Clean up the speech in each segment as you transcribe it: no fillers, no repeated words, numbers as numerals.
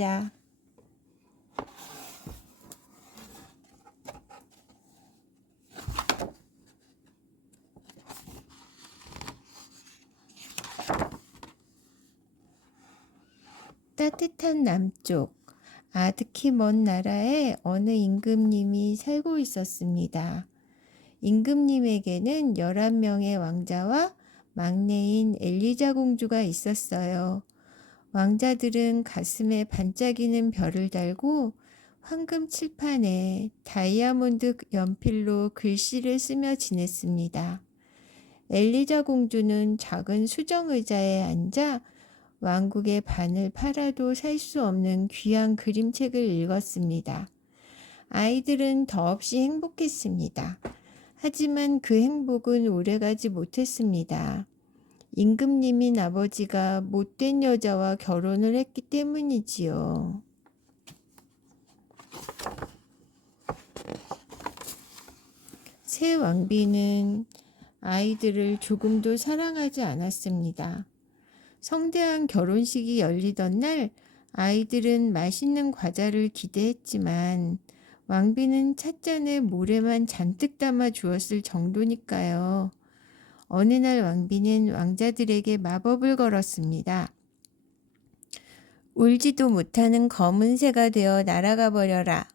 엘리자. 따뜻한 남쪽, 아득히 먼 나라에 어느 임금님이 살고 있었습니다. 임금님에게는 11명의 왕자와 막내인 엘리자 공주가 있었어요. 왕자들은 가슴에 반짝이는 별을 달고 황금 칠판에 다이아몬드 연필로 글씨를 쓰며 지냈습니다. 엘리자 공주는 작은 수정 의자에 앉아 왕국의 반을 팔아도 살 수 없는 귀한 그림책을 읽었습니다. 아이들은 더없이 행복했습니다. 하지만 그 행복은 오래가지 못했습니다. 임금님인 아버지가 못된 여자와 결혼을 했기 때문이지요. 새 왕비는 아이들을 조금도 사랑하지 않았습니다. 성대한 결혼식이 열리던 날 아이들은 맛있는 과자를 기대했지만 왕비는 찻잔에 모래만 잔뜩 담아 주었을 정도니까요. 어느 날 왕비는 왕자들에게 마법을 걸었습니다. 울지도 못하는 검은 새가 되어 날아가 버려라.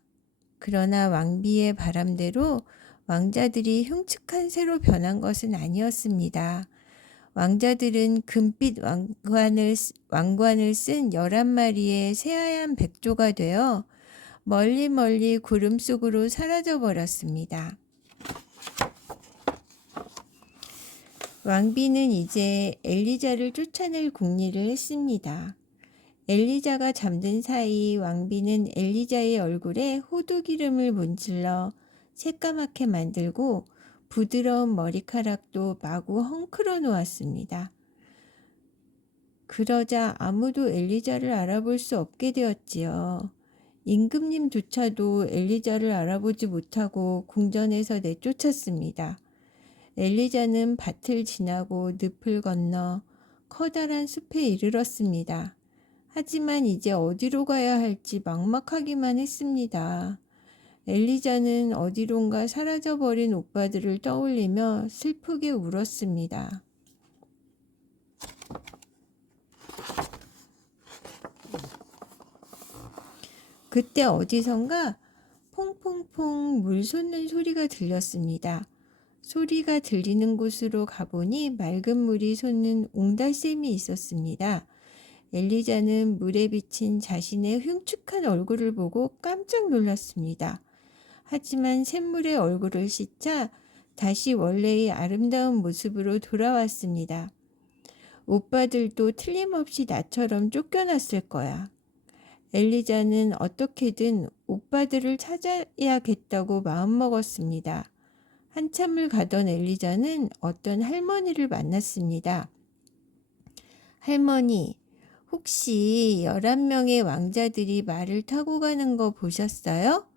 그러나 왕비의 바람대로 왕자들이 흉측한 새로 변한 것은 아니었습니다. 왕자들은 금빛 왕관을 쓴 11마리의 새하얀 백조가 되어 멀리 멀리 구름 속으로 사라져 버렸습니다. 왕비는 이제 엘리자를 쫓아낼 궁리를 했습니다. 엘리자가 잠든 사이 왕비는 엘리자의 얼굴에 호두기름을 문질러 새까맣게 만들고 부드러운 머리카락도 마구 헝클어 놓았습니다. 그러자 아무도 엘리자를 알아볼 수 없게 되었지요. 임금님조차도 엘리자를 알아보지 못하고 궁전에서 내쫓았습니다. 엘리자는 밭을 지나고 늪을 건너 커다란 숲에 이르렀습니다. 하지만 이제 어디로 가야 할지 막막하기만 했습니다. 엘리자는 어디론가 사라져버린 오빠들을 떠올리며 슬프게 울었습니다. 그때 어디선가 퐁퐁퐁 물 솟는 소리가 들렸습니다. 소리가 들리는 곳으로 가보니 맑은 물이 솟는 옹달샘이 있었습니다. 엘리자는 물에 비친 자신의 흉측한 얼굴을 보고 깜짝 놀랐습니다. 하지만 샘물에 얼굴을 씻자 다시 원래의 아름다운 모습으로 돌아왔습니다. 오빠들도 틀림없이 나처럼 쫓겨났을 거야. 엘리자는 어떻게든 오빠들을 찾아야겠다고 마음먹었습니다. 한참을 가던 엘리자는 어떤 할머니를 만났습니다. 할머니, 혹시 11명의 왕자들이 말을 타고 가는 거 보셨어요?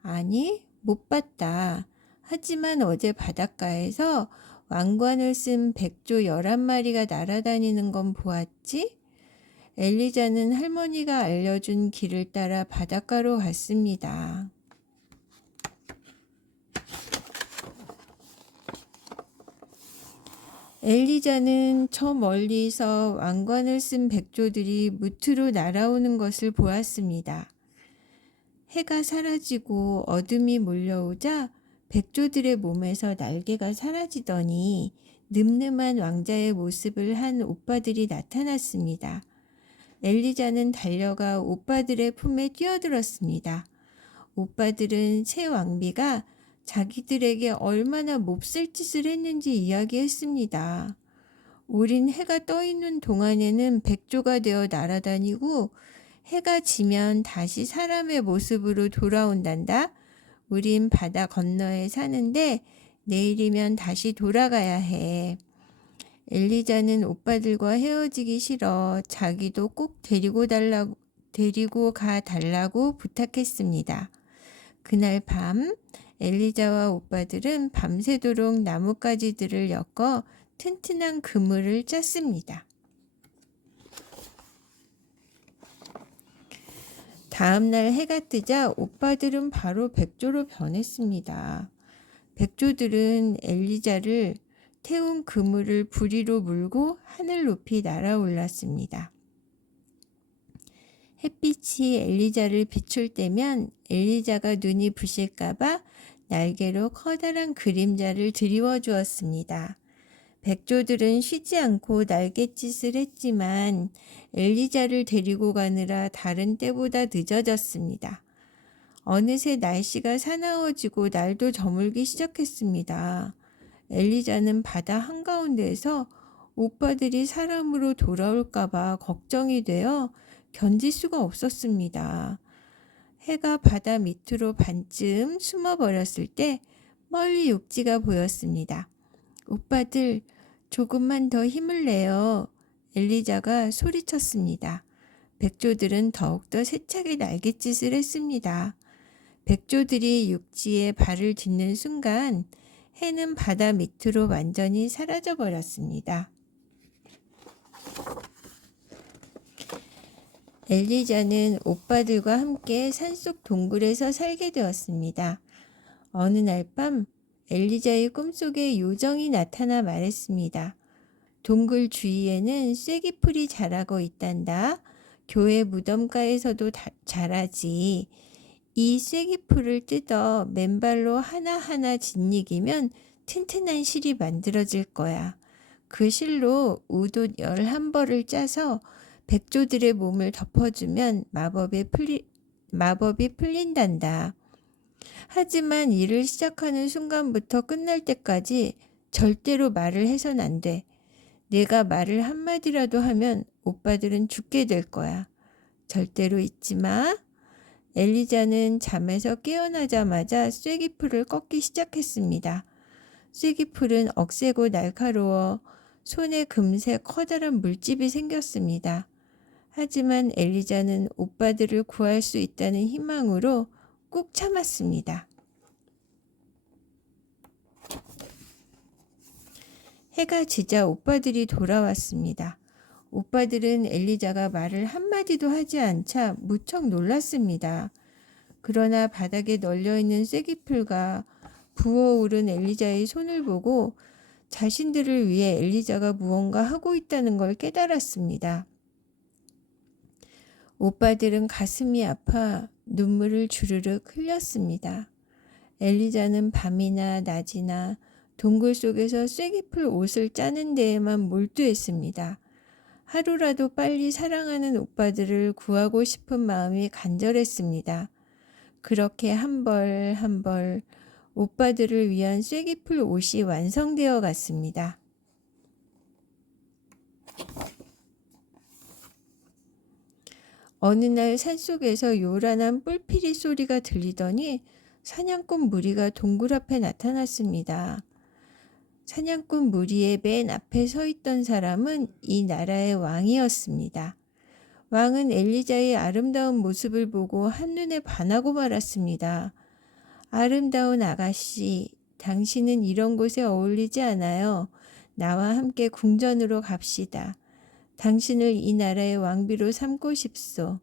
아니, 못 봤다. 하지만 어제 바닷가에서 왕관을 쓴 백조 11마리가 날아다니는 건 보았지? 엘리자는 할머니가 알려준 길을 따라 바닷가로 갔습니다. 엘리자는 저 멀리서 왕관을 쓴 백조들이 무트로 날아오는 것을 보았습니다. 해가 사라지고 어둠이 몰려오자 백조들의 몸에서 날개가 사라지더니 늠름한 왕자의 모습을 한 오빠들이 나타났습니다. 엘리자는 달려가 오빠들의 품에 뛰어들었습니다. 오빠들은 새 왕비가 자기들에게 얼마나 몹쓸 짓을 했는지 이야기했습니다. 우린 해가 떠 있는 동안에는 백조가 되어 날아다니고 해가 지면 다시 사람의 모습으로 돌아온단다. 우린 바다 건너에 사는데 내일이면 다시 돌아가야 해. 엘리자는 오빠들과 헤어지기 싫어 자기도 꼭 데리고 가 달라고 부탁했습니다. 그날 밤 엘리자와 오빠들은 밤새도록 나뭇가지들을 엮어 튼튼한 그물을 짰습니다. 다음날 해가 뜨자 오빠들은 바로 백조로 변했습니다. 백조들은 엘리자를 태운 그물을 부리로 물고 하늘 높이 날아올랐습니다. 햇빛이 엘리자를 비출 때면 엘리자가 눈이 부실까봐 날개로 커다란 그림자를 드리워 주었습니다. 백조들은 쉬지 않고 날갯짓을 했지만 엘리자를 데리고 가느라 다른 때보다 늦어졌습니다. 어느새 날씨가 사나워지고 날도 저물기 시작했습니다. 엘리자는 바다 한가운데에서 오빠들이 사람으로 돌아올까봐 걱정이 되어 견딜 수가 없었습니다. 해가 바다 밑으로 반쯤 숨어버렸을 때 멀리 육지가 보였습니다. 오빠들, 조금만 더 힘을 내요. 엘리자가 소리쳤습니다. 백조들은 더욱더 세차게 날갯짓을 했습니다. 백조들이 육지에 발을 딛는 순간 해는 바다 밑으로 완전히 사라져 버렸습니다. 엘리자는 오빠들과 함께 산속 동굴에서 살게 되었습니다. 어느 날 밤 엘리자의 꿈속에 요정이 나타나 말했습니다. 동굴 주위에는 쐐기풀이 자라고 있단다. 교회 무덤가에서도 자라지. 이 쐐기풀을 뜯어 맨발로 하나하나 짓이기면 튼튼한 실이 만들어질 거야. 그 실로 우돛 11벌을 짜서 백조들의 몸을 덮어주면 마법이 풀린단다. 하지만 일을 시작하는 순간부터 끝날 때까지 절대로 말을 해선 안 돼. 내가 말을 한마디라도 하면 오빠들은 죽게 될 거야. 절대로 잊지 마. 엘리자는 잠에서 깨어나자마자 쐐기풀을 꺾기 시작했습니다. 쐐기풀은 억세고 날카로워 손에 금세 커다란 물집이 생겼습니다. 하지만 엘리자는 오빠들을 구할 수 있다는 희망으로 꾹 참았습니다. 해가 지자 오빠들이 돌아왔습니다. 오빠들은 엘리자가 말을 한마디도 하지 않자 무척 놀랐습니다. 그러나 바닥에 널려있는 쐐기풀과 부어오른 엘리자의 손을 보고 자신들을 위해 엘리자가 무언가 하고 있다는 걸 깨달았습니다. 오빠들은 가슴이 아파 눈물을 주르륵 흘렸습니다. 엘리자는 밤이나 낮이나 동굴 속에서 쐐기풀 옷을 짜는 데에만 몰두했습니다. 하루라도 빨리 사랑하는 오빠들을 구하고 싶은 마음이 간절했습니다. 그렇게 한 벌 한 벌 오빠들을 위한 쐐기풀 옷이 완성되어 갔습니다. 어느 날 산속에서 요란한 뿔피리 소리가 들리더니 사냥꾼 무리가 동굴 앞에 나타났습니다. 사냥꾼 무리의 맨 앞에 서 있던 사람은 이 나라의 왕이었습니다. 왕은 엘리자의 아름다운 모습을 보고 한눈에 반하고 말았습니다. 아름다운 아가씨, 당신은 이런 곳에 어울리지 않아요. 나와 함께 궁전으로 갑시다. 당신을 이 나라의 왕비로 삼고 싶소.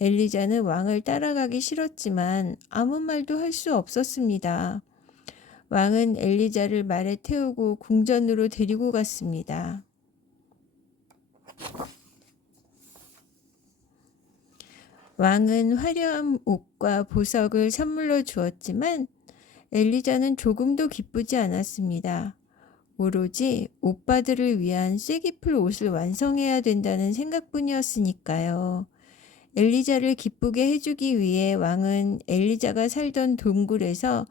엘리자는 왕을 따라가기 싫었지만 아무 말도 할 수 없었습니다. 왕은 엘리자를 말에 태우고 궁전으로 데리고 갔습니다. 왕은 화려한 옷과 보석을 선물로 주었지만 엘리자는 조금도 기쁘지 않았습니다. 오로지 오빠들을 위한 쐐기풀 옷을 완성해야 된다는 생각뿐이었으니까요. 엘리자를 기쁘게 해주기 위해 왕은 엘리자가 살던 동굴에서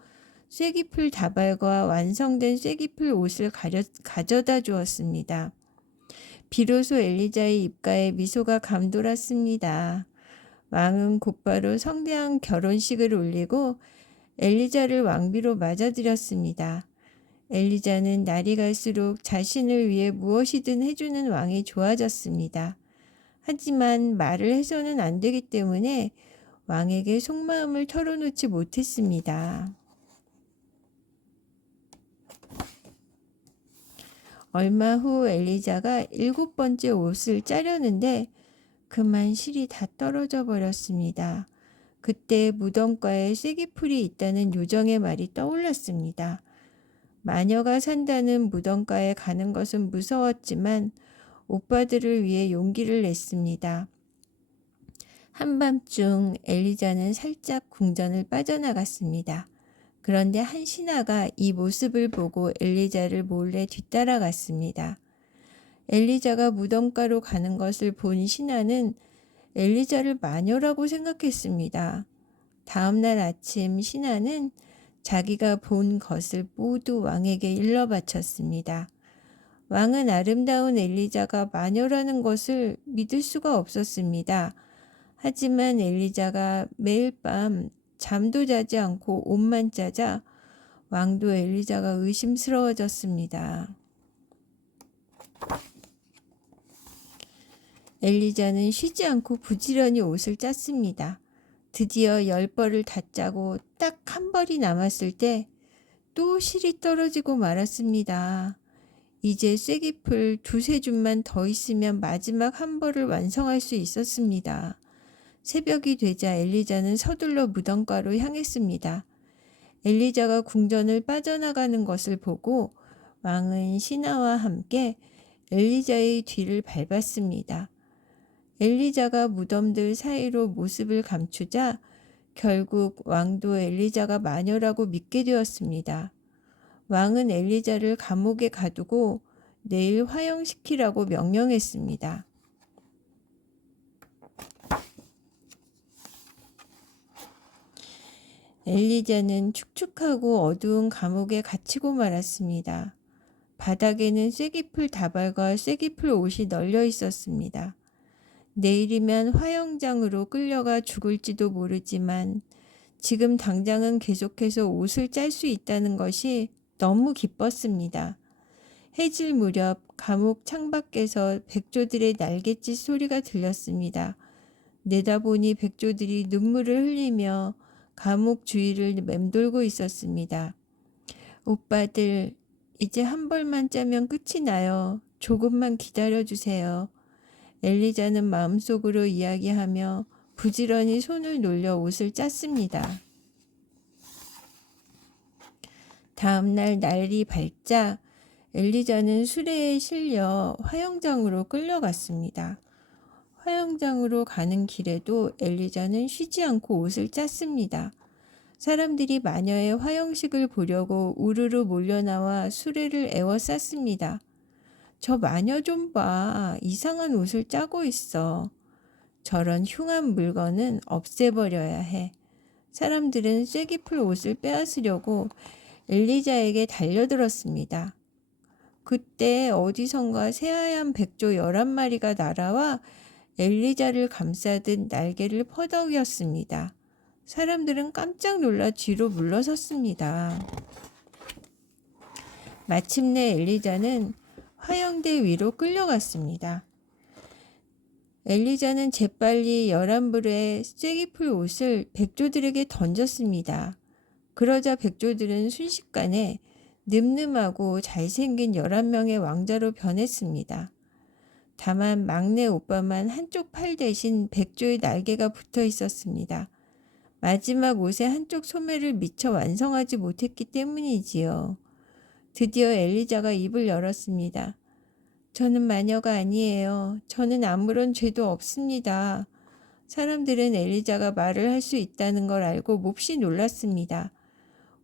쐐기풀 다발과 완성된 쐐기풀 옷을 가져다 주었습니다. 비로소 엘리자의 입가에 미소가 감돌았습니다. 왕은 곧바로 성대한 결혼식을 올리고 엘리자를 왕비로 맞아들였습니다. 엘리자는 날이 갈수록 자신을 위해 무엇이든 해주는 왕이 좋아졌습니다. 하지만 말을 해서는 안 되기 때문에 왕에게 속마음을 털어놓지 못했습니다. 얼마 후 엘리자가 7번째 옷을 짜려는데 그만 실이 다 떨어져 버렸습니다. 그때 무덤가에 쐐기풀이 있다는 요정의 말이 떠올랐습니다. 마녀가 산다는 무덤가에 가는 것은 무서웠지만 오빠들을 위해 용기를 냈습니다. 한밤중 엘리자는 살짝 궁전을 빠져나갔습니다. 그런데 한 신하가 이 모습을 보고 엘리자를 몰래 뒤따라갔습니다. 엘리자가 무덤가로 가는 것을 본 신하는 엘리자를 마녀라고 생각했습니다. 다음날 아침 신하는 자기가 본 것을 모두 왕에게 일러 바쳤습니다. 왕은 아름다운 엘리자가 마녀라는 것을 믿을 수가 없었습니다. 하지만 엘리자가 매일 밤 잠도 자지 않고 옷만 짜자 왕도 엘리자가 의심스러워졌습니다. 엘리자는 쉬지 않고 부지런히 옷을 짰습니다. 드디어 10벌을 다 짜고 딱 한 벌이 남았을 때 또 실이 떨어지고 말았습니다. 이제 쐐기풀 2-3줌만 더 있으면 마지막 한 벌을 완성할 수 있었습니다. 새벽이 되자 엘리자는 서둘러 무덤가로 향했습니다. 엘리자가 궁전을 빠져나가는 것을 보고 왕은 신하와 함께 엘리자의 뒤를 밟았습니다. 엘리자가 무덤들 사이로 모습을 감추자 결국 왕도 엘리자가 마녀라고 믿게 되었습니다. 왕은 엘리자를 감옥에 가두고 내일 화형시키라고 명령했습니다. 엘리자는 축축하고 어두운 감옥에 갇히고 말았습니다. 바닥에는 쐐기풀 다발과 쐐기풀 옷이 널려 있었습니다. 내일이면 화형장으로 끌려가 죽을지도 모르지만 지금 당장은 계속해서 옷을 짤 수 있다는 것이 너무 기뻤습니다. 해질 무렵 감옥 창밖에서 백조들의 날갯짓 소리가 들렸습니다. 내다보니 백조들이 눈물을 흘리며 감옥 주위를 맴돌고 있었습니다. 오빠들, 이제 한 벌만 짜면 끝이 나요. 조금만 기다려주세요. 엘리자는 마음속으로 이야기하며 부지런히 손을 놀려 옷을 짰습니다. 다음날 날이 밝자 엘리자는 수레에 실려 화형장으로 끌려갔습니다. 화형장으로 가는 길에도 엘리자는 쉬지 않고 옷을 짰습니다. 사람들이 마녀의 화형식을 보려고 우르르 몰려나와 수레를 에워쌌습니다. 저 마녀 좀 봐. 이상한 옷을 짜고 있어. 저런 흉한 물건은 없애버려야 해. 사람들은 쐐기풀 옷을 빼앗으려고 엘리자에게 달려들었습니다. 그때 어디선가 새하얀 백조 11마리가 날아와 엘리자를 감싸듯 날개를 퍼덕였습니다. 사람들은 깜짝 놀라 뒤로 물러섰습니다. 마침내 엘리자는 화형대 위로 끌려갔습니다. 엘리자는 재빨리 11벌의 쐐기풀 옷을 백조들에게 던졌습니다. 그러자 백조들은 순식간에 늠름하고 잘생긴 11명의 왕자로 변했습니다. 다만 막내 오빠만 한쪽 팔 대신 백조의 날개가 붙어 있었습니다. 마지막 옷의 한쪽 소매를 미처 완성하지 못했기 때문이지요. 드디어 엘리자가 입을 열었습니다. 저는 마녀가 아니에요. 저는 아무런 죄도 없습니다. 사람들은 엘리자가 말을 할 수 있다는 걸 알고 몹시 놀랐습니다.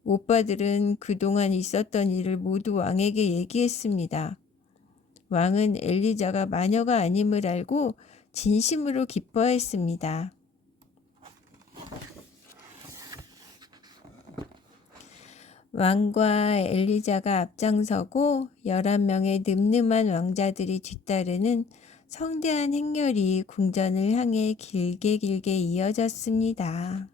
오빠들은 그동안 있었던 일을 모두 왕에게 얘기했습니다. 왕은 엘리자가 마녀가 아님을 알고 진심으로 기뻐했습니다. 왕과 엘리자가 앞장서고 11명의 늠름한 왕자들이 뒤따르는 성대한 행렬이 궁전을 향해 길게 이어졌습니다.